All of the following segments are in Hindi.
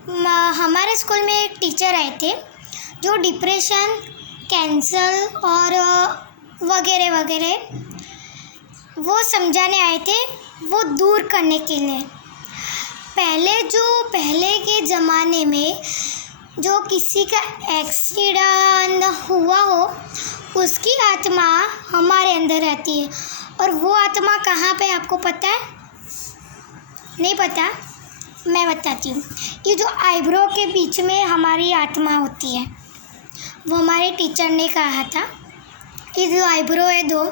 हमारे स्कूल में एक टीचर आए थे जो डिप्रेशन, कैंसर और वगैरह वगैरह वो समझाने आए थे, वो दूर करने के लिए। पहले के ज़माने में जो किसी का एक्सीडेंट हुआ हो, उसकी आत्मा हमारे अंदर रहती है। और वो आत्मा कहाँ पे आपको पता है? नहीं पता? मैं बताती हूँ। ये जो आईब्रो के बीच में हमारी आत्मा होती है, वो हमारे टीचर ने कहा था। ये जो आईब्रो है दो,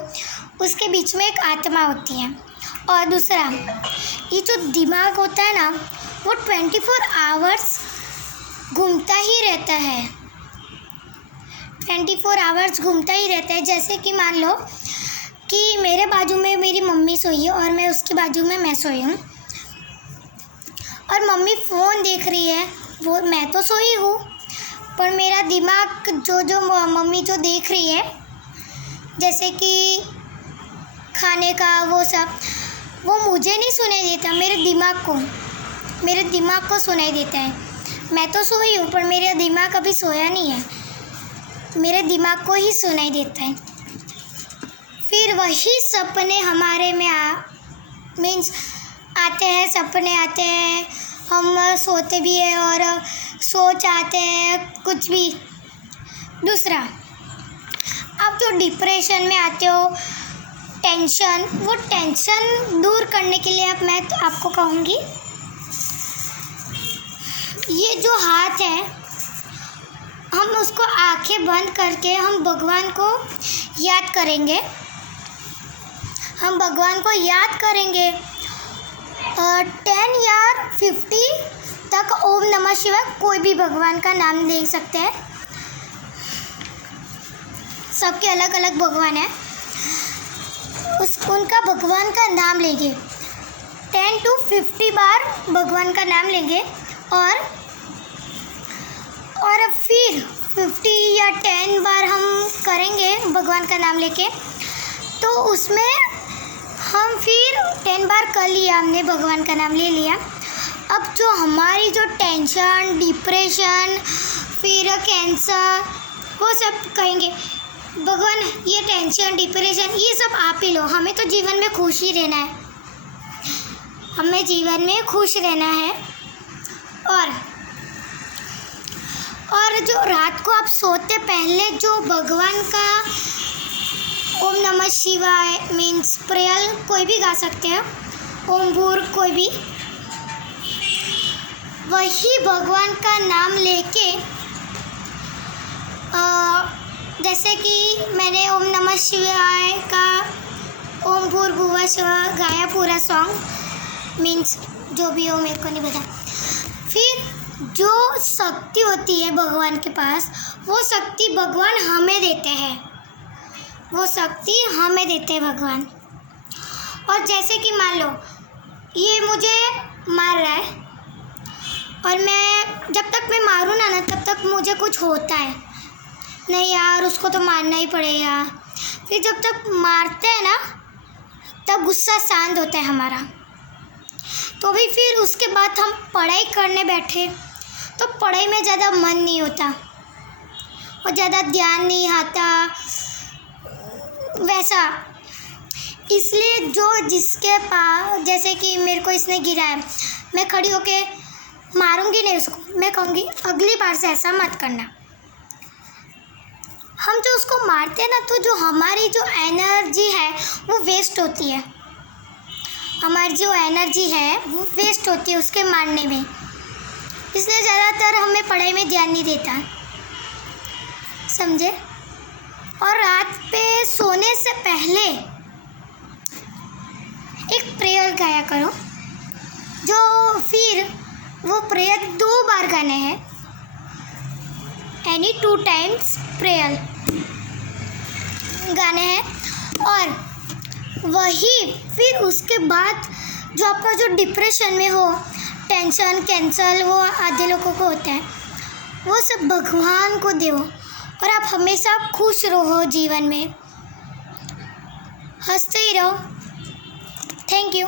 उसके बीच में एक आत्मा होती है। और दूसरा, ये जो दिमाग होता है ना, वो 24 आवर्स घूमता ही रहता है। 24 आवर्स घूमता ही रहता है। जैसे कि मान लो कि मेरे बाजू में मेरी मम्मी सोई है और मैं उसकी बाजू में मैं सोई हूँ, और मम्मी फ़ोन देख रही है, वो मैं तो सोई हूँ, पर मेरा दिमाग जो मम्मी जो देख रही है, जैसे कि खाने का वो सब, वो मुझे नहीं सुनाई देता, मेरे दिमाग को सुनाई देता है। मैं तो सोई हूँ, पर मेरा दिमाग अभी सोया नहीं है, मेरे दिमाग को ही सुनाई देता है। फिर वही सपने हमारे में आते हैं, सपने आते हैं, हम सोते भी हैं और सोच आते हैं कुछ भी। दूसरा, आप जो डिप्रेशन में आते हो, वो टेंशन दूर करने के लिए मैं तो आपको कहूँगी, ये जो हाथ है, हम उसको आंखें बंद करके हम भगवान को याद करेंगे। 10 या 50 तक ओम नमः शिवाय कोई भी भगवान का नाम ले सकते हैं। सबके अलग अलग भगवान है, उनका भगवान का नाम लेंगे। 10 to 50 बार भगवान का नाम लेंगे और फिर 50 या 10 बार हम करेंगे भगवान का नाम लेके, तो उसमें हम फिर 10 बार कर लिया, हमने भगवान का नाम ले लिया। अब जो हमारी जो टेंशन, डिप्रेशन, फिर कैंसर, वो सब कहेंगे भगवान ये टेंशन, डिप्रेशन ये सब आप ही लो, हमें तो जीवन में खुश ही रहना है, हमें जीवन में खुश रहना है। और जो रात को आप सोते पहले जो भगवान का ओम नमः शिवाय मीन्स प्रेयर कोई भी गा सकते हैं, ओम भूर कोई भी, वही भगवान का नाम लेके जैसे कि मैंने ओम नमः शिवाय का ओम भूर्भुवः स्वः गाया पूरा सॉन्ग, मीन्स जो भी हो मेरे को नहीं पता। फिर जो शक्ति होती है भगवान के पास, वो शक्ति भगवान हमें देते हैं, भगवान। और जैसे कि मान लो ये मुझे मार रहा है और मैं जब तक मैं मारूँ ना तब तक मुझे कुछ होता है, नहीं यार उसको तो मारना ही पड़ेगा। फिर जब तक मारते हैं ना तब गुस्सा शांत होता है हमारा, तो भी फिर उसके बाद हम पढ़ाई करने बैठे तो पढ़ाई में ज़्यादा मन नहीं होता और ज़्यादा ध्यान नहीं आता वैसा। इसलिए जिसके पास, जैसे कि मेरे को इसने गिरा है, मैं खड़ी होके मारूंगी नहीं उसको, मैं कहूँगी अगली बार से ऐसा मत करना। हम जो उसको मारते हैं ना, तो जो हमारी जो एनर्जी है वो वेस्ट होती है, उसके मारने में। इसलिए ज़्यादातर हमें पढ़ाई में ध्यान नहीं देता, समझे। और रात पे सोने से पहले एक प्रेयर गाया करो, फिर वो प्रेयर 2 बार गाने हैं, एनी 2 टाइम्स प्रेयर गाने हैं। और वही फिर उसके बाद जो आपका जो डिप्रेशन में हो, टेंशन, कैंसर, वो आधे लोगों को होता है, वो सब भगवान को दो और आप हमेशा खुश रहो, जीवन में हंसते ही रहो। Thank you.